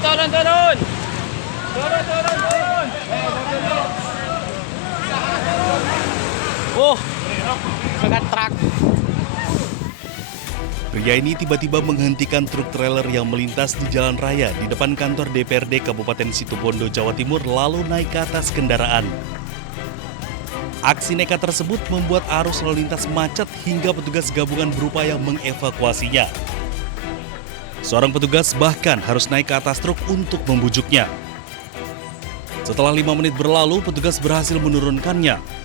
turun, turun. Turun, turun, turun. Sangat truk. Pria ini tiba-tiba menghentikan truk trailer yang melintas di jalan raya di depan kantor DPRD Kabupaten Situbondo, Jawa Timur, lalu naik ke atas kendaraan. Aksi nekat tersebut membuat arus lalu lintas macet hingga petugas gabungan berupaya mengevakuasinya. Seorang petugas bahkan harus naik ke atas truk untuk membujuknya. Setelah 5 menit berlalu, petugas berhasil menurunkannya.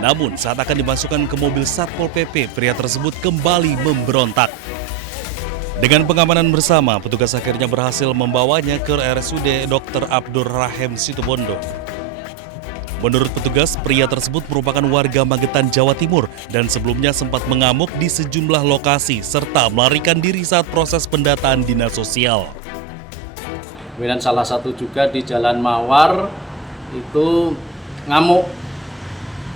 Namun saat akan dimasukkan ke mobil Satpol PP, pria tersebut kembali memberontak. Dengan pengamanan bersama, petugas akhirnya berhasil membawanya ke RSUD Dr. Abdur Rahim Situbondo. Menurut petugas, pria tersebut merupakan warga Magetan, Jawa Timur dan sebelumnya sempat mengamuk di sejumlah lokasi serta melarikan diri saat proses pendataan dinas sosial. Kemudian salah satu juga di Jalan Mawar itu ngamuk.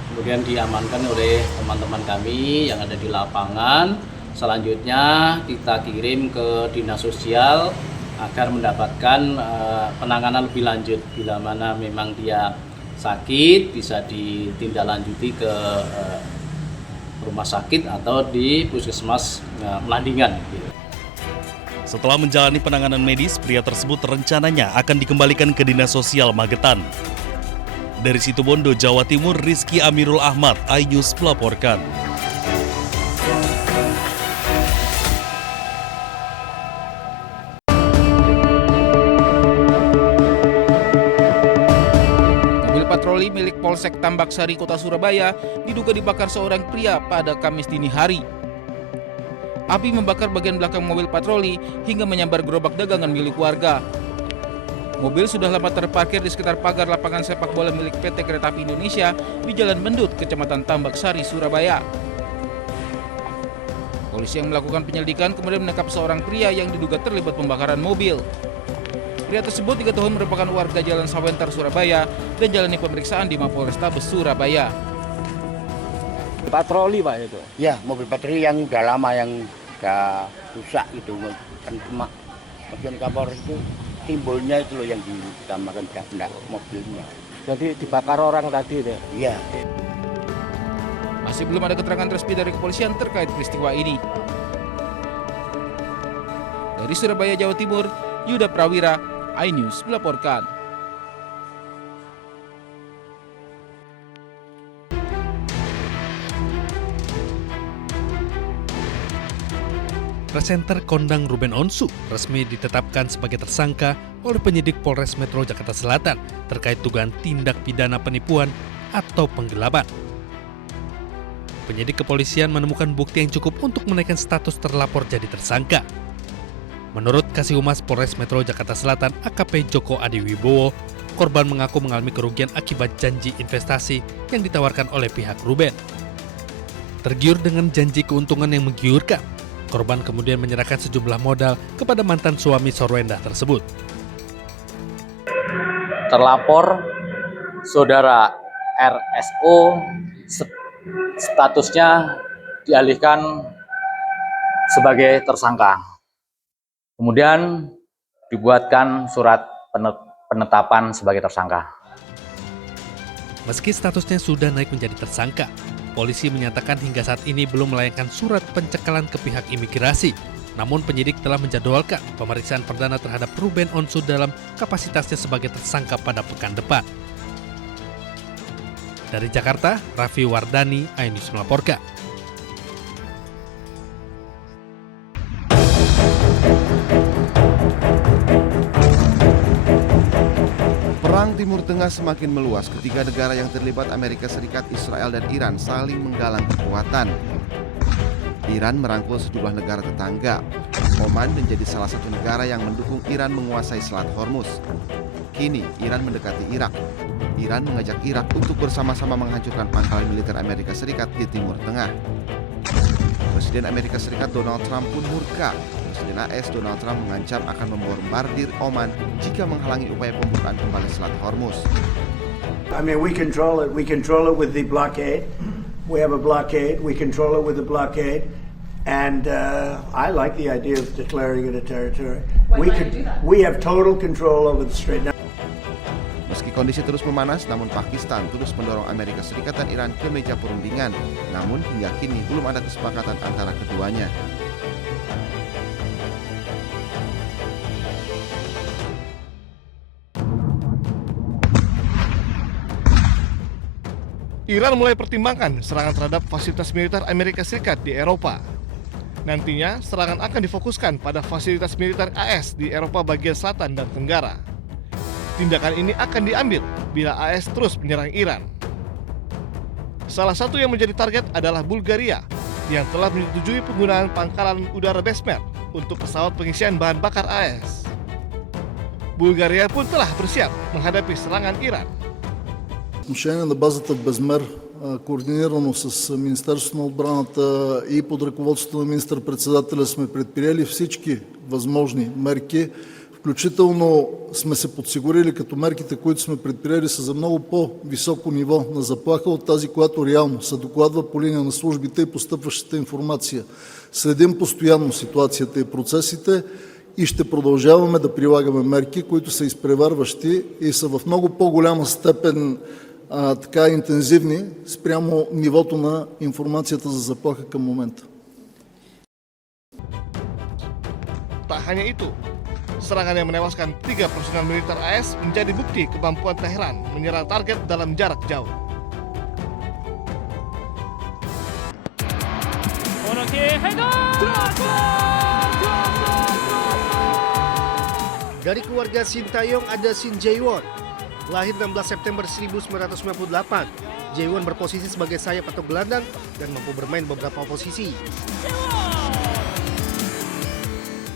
Kemudian diamankan oleh teman-teman kami yang ada di lapangan. Selanjutnya kita kirim ke dinas sosial agar mendapatkan penanganan lebih lanjut. Bila mana memang dia sakit bisa ditindaklanjuti ke rumah sakit atau di puskesmas Melandingan. Setelah menjalani penanganan medis, pria tersebut rencananya akan dikembalikan ke dinas sosial Magetan. Dari Situbondo, Jawa Timur, Rizky Amirul Ahmad, iNews melaporkan. Mobil patroli milik Polsek Tambak Sari, Kota Surabaya diduga dibakar seorang pria pada Kamis dini hari. Api membakar bagian belakang mobil patroli hingga menyambar gerobak dagangan milik warga. Mobil sudah lama terparkir di sekitar pagar lapangan sepak bola milik PT Kereta Api Indonesia di Jalan Mendut, Kecamatan Tambak Sari, Surabaya. Polisi yang melakukan penyelidikan kemudian menangkap seorang pria yang diduga terlibat pembakaran mobil. Pria tersebut diketahui merupakan warga Jalan Sawentar, Surabaya dan jalani pemeriksaan di Mapolrestabes Surabaya. Patroli Pak itu? Ya, mobil patroli yang udah lama, yang udah rusak gitu. Kan cuma bagian Kapolres itu timbulnya itu loh yang ditambahkan benda mobilnya. Jadi dibakar orang tadi deh? Iya. Masih belum ada keterangan resmi dari kepolisian terkait peristiwa ini. Dari Surabaya, Jawa Timur, Yuda Prawira, iNews melaporkan. Presenter kondang Ruben Onsu resmi ditetapkan sebagai tersangka oleh penyidik Polres Metro Jakarta Selatan terkait dugaan tindak pidana penipuan atau penggelapan. Penyidik kepolisian menemukan bukti yang cukup untuk menaikkan status terlapor jadi tersangka. Menurut Kasih Humas Polres Metro Jakarta Selatan AKP Joko Adiwibowo, korban mengaku mengalami kerugian akibat janji investasi yang ditawarkan oleh pihak Ruben. Tergiur dengan janji keuntungan yang menggiurkan, korban kemudian menyerahkan sejumlah modal kepada mantan suami Sorwenda tersebut. Terlapor saudara RSO statusnya dialihkan sebagai tersangka. Kemudian dibuatkan surat penetapan sebagai tersangka. Meski statusnya sudah naik menjadi tersangka, polisi menyatakan hingga saat ini belum melayangkan surat pencekalan ke pihak imigrasi. Namun penyidik telah menjadwalkan pemeriksaan perdana terhadap Ruben Onsu dalam kapasitasnya sebagai tersangka pada pekan depan. Dari Jakarta, Raffi Wardani, iNews melaporkan. Perang Timur Tengah semakin meluas ketika negara yang terlibat Amerika Serikat, Israel, dan Iran saling menggalang kekuatan. Iran merangkul sejumlah negara tetangga. Oman menjadi salah satu negara yang mendukung Iran menguasai Selat Hormuz. Kini Iran mendekati Irak. Iran mengajak Irak untuk bersama-sama menghancurkan pangkalan militer Amerika Serikat di Timur Tengah. Presiden Amerika Serikat Donald Trump pun murka. Presiden AS Donald Trump mengancam akan membombardir Oman jika menghalangi upaya pembukaan kembali Selat Hormuz. I mean, we control it. We control it with the blockade. We have a blockade. We control it with the blockade. And I like the idea of declaring it a territory. We have total control over the Strait. Meski kondisi terus memanas, namun Pakistan terus mendorong Amerika Serikat dan Iran ke meja perundingan. Namun hingga kini belum ada kesepakatan antara keduanya. Iran mulai pertimbangkan serangan terhadap fasilitas militer Amerika Serikat di Eropa. Nantinya, serangan akan difokuskan pada fasilitas militer AS di Eropa bagian selatan dan tenggara. Tindakan ini akan diambil bila AS terus menyerang Iran. Salah satu yang menjadi target adalah Bulgaria yang telah menyetujui penggunaan pangkalan udara Besmer untuk pesawat pengisian bahan bakar AS. Bulgaria pun telah bersiap menghadapi serangan Iran. Отношение на базата в Безмер, координирано с Министерството на отбраната и под ръководството на министър-председателя сме предприели всички възможни мерки. Включително сме се подсигурили, като мерките, които сме предприели, са за много по-високо ниво на заплаха от тази, която реално се докладва по линия на службите и постъпващата информация. Следим постоянно ситуацията и процесите и ще продължаваме да прилагаме мерки, които са изпреварващи и са в много по-голяма степен така интензивни спрямо нивото на информацията за заплаха към момента. Tak hanya itu, serangan yang menewaskan 3 personel militer AS menjadi bukti kemampuan Teheran menyerang target dalam jarak jauh. Dari keluarga Sintayong ada Shin Jae-won. Lahir 16 September 1998, Jae-won berposisi sebagai sayap atau gelandang dan mampu bermain beberapa posisi.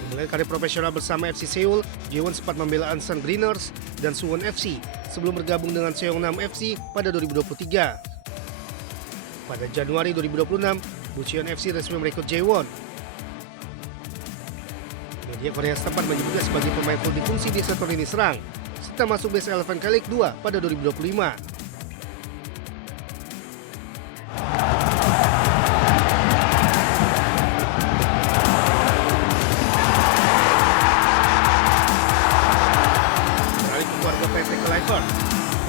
Memulai karir profesional bersama FC Seoul, Jae-won sempat membela Ansan Greeners dan Suwon FC sebelum bergabung dengan Seongnam FC pada 2023. Pada Januari 2026, Bucheon FC resmi merekrut Jae-won. Media Korea setempat menyebutnya sebagai pemain multifungsi di sektor lini serang, serta masuk base 11 K-League 2 pada 2025. Beralih ke keluarga Patrick Kluivert,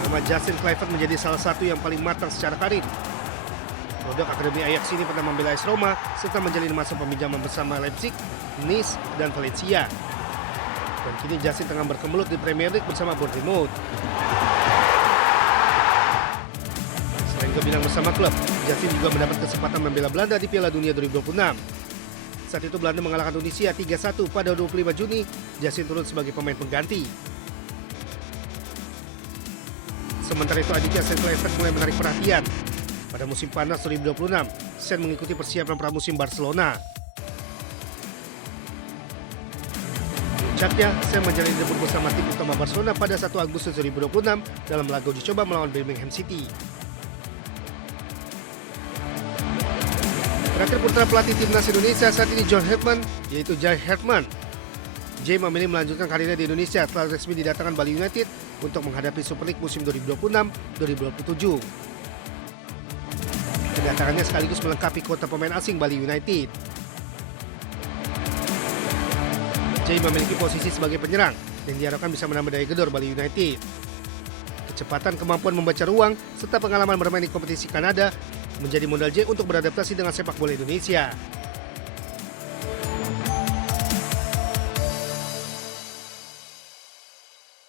nama Justin Kluivert menjadi salah satu yang paling matang secara karir. Produk Akademi Ajax ini pernah membela AS Roma serta menjalin masa peminjaman bersama Leipzig, Nice, dan Valencia. Dan kini Justin tengah berkemelut di Premier League bersama Bournemouth. Selain kebinang bersama klub, Justin juga mendapat kesempatan membela Belanda di Piala Dunia 2026. Saat itu Belanda mengalahkan Tunisia 3-1 pada 25 Juni, Justin turun sebagai pemain pengganti. Sementara itu adiknya Sen Kluivert mulai menarik perhatian. Pada musim panas 2026, Sen mengikuti persiapan pramusim Barcelona. Puncaknya, Sen menjalani debut bersama tim utama Barcelona pada 1 Agustus 2026 dalam laga uji coba melawan Birmingham City. Terakhir putra pelatih timnas Indonesia saat ini John Herdman, yaitu Jai Herdman. Jai memilih melanjutkan karirnya di Indonesia setelah resmi didatangkan Bali United untuk menghadapi Super League musim 2026-2027. Kedatangannya sekaligus melengkapi kuota pemain asing Bali United. Jai memiliki posisi sebagai penyerang dan diharapkan bisa menambah daya gedor Bali United. Kecepatan, kemampuan membaca ruang, serta pengalaman bermain di kompetisi Kanada menjadi modal Jai untuk beradaptasi dengan sepak bola Indonesia.